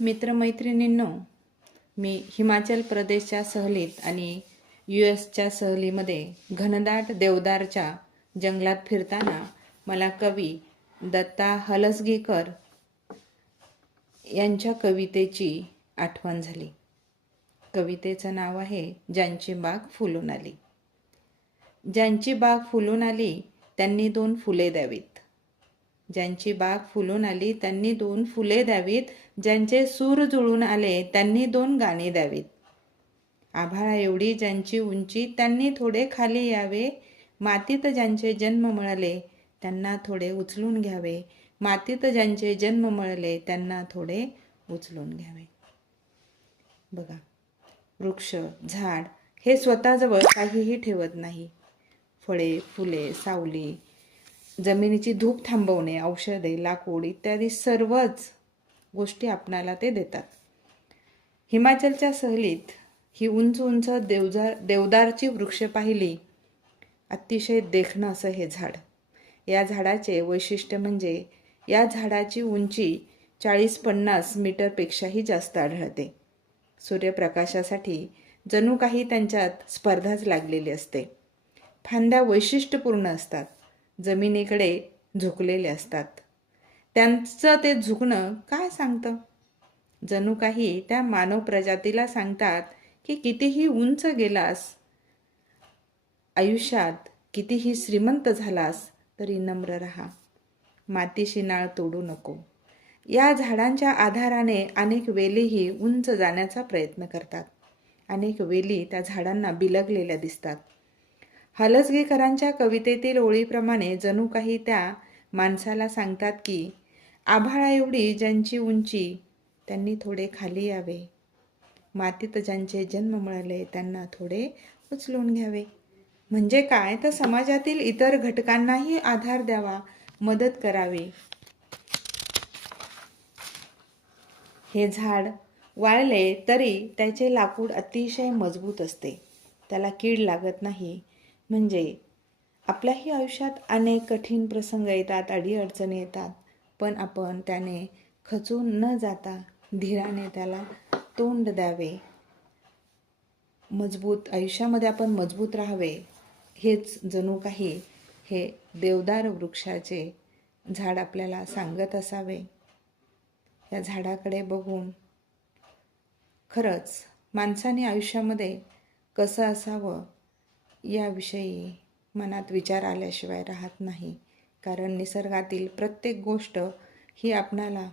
मित्रमैत्रिणींनो, मी हिमाचल प्रदेशच्या सहलीत आणि US च्या सहलीमध्ये घनदाट देवदारच्या जंगलात फिरताना मला कवी दत्ता हलसगीकर यांच्या कवितेची आठवण झाली. कवितेचं नाव आहे ज्यांची बाग फुलून आली. ज्यांची बाग फुलून आली त्यांनी 2 फुले द्यावीत. ज्यांची बाग फुलून आली त्यांनी 2 फुले द्यावीत. ज्यांचे सूर जुळून आले त्यांनी 2 गाणी द्यावीत. आभाळा एवढी ज्यांची उंची त्यांनी थोडे खाली यावे. मातीत ज्यांचे जन्म मळले त्यांना थोडे उचलून घ्यावे. मातीत ज्यांचे जन्म मळले त्यांना थोडे उचलून घ्यावे. बघा, वृक्ष झाड हे स्वतःजवळ काहीही ठेवत नाही. फळे, फुले, सावली, जमिनीची धूप थांबवणे, औषधे, लाकूड इत्यादी सर्वच गोष्टी आपणाला ते देतात. हिमाचलच्या सहलीत ही उंच उंच देवदारची वृक्ष पाहिली. अतिशय देखणं असं हे झाड. या झाडाचे वैशिष्ट्य म्हणजे या झाडाची उंची 40-50 मीटरपेक्षाही जास्त आढळते. सूर्यप्रकाशासाठी जणू काही त्यांच्यात स्पर्धाच लागलेली असते. फांद्या वैशिष्ट्यपूर्ण असतात, जमिनीकडे झुकलेले असतात. त्यांचं ते झुकणं काय सांगतं? जणू काही त्या मानव प्रजातीला सांगतात की कितीही उंच गेलास आयुष्यात, कितीही श्रीमंत झालास तरी नम्र राहा. मातीशी नाळ तोडू नको. या झाडांच्या आधाराने अनेक वेलीही उंच जाण्याचा प्रयत्न करतात. अनेक वेली त्या झाडांना बिलगलेल्या दिसतात. हलसगीकरांच्या कवितेतील ओळीप्रमाणे जणू काही त्या माणसाला सांगतात की आभाळा एवढी ज्यांची उंची त्यांनी थोडे खाली यावे. मातीत ज्यांचे जन्म मळले त्यांना थोडे उचलून घ्यावे. म्हणजे काय, तर समाजातील इतर घटकांनाही आधार द्यावा, मदत करावी. हे झाड वाळले तरी त्याचे लाकूड अतिशय मजबूत असते. त्याला कीड लागत नाही. म्हणजे आपल्याही आयुष्यात अनेक कठीण प्रसंग येतात, अडीअडचणी येतात, पण आपण त्याने खचून न जाता धीराने त्याला तोंड द्यावे. मजबूत आयुष्यामध्ये आपण मजबूत राहावे, हेच जणू काही हे देवदार वृक्षाचे झाड आपल्याला सांगत असावे. या झाडाकडे बघून खरंच माणसाने आयुष्यामध्ये कसं असावं याविषयी मनात विचार आल्याशिवाय राहत नाही. कारण निसर्गातील प्रत्येक गोष्ट ही आपणाला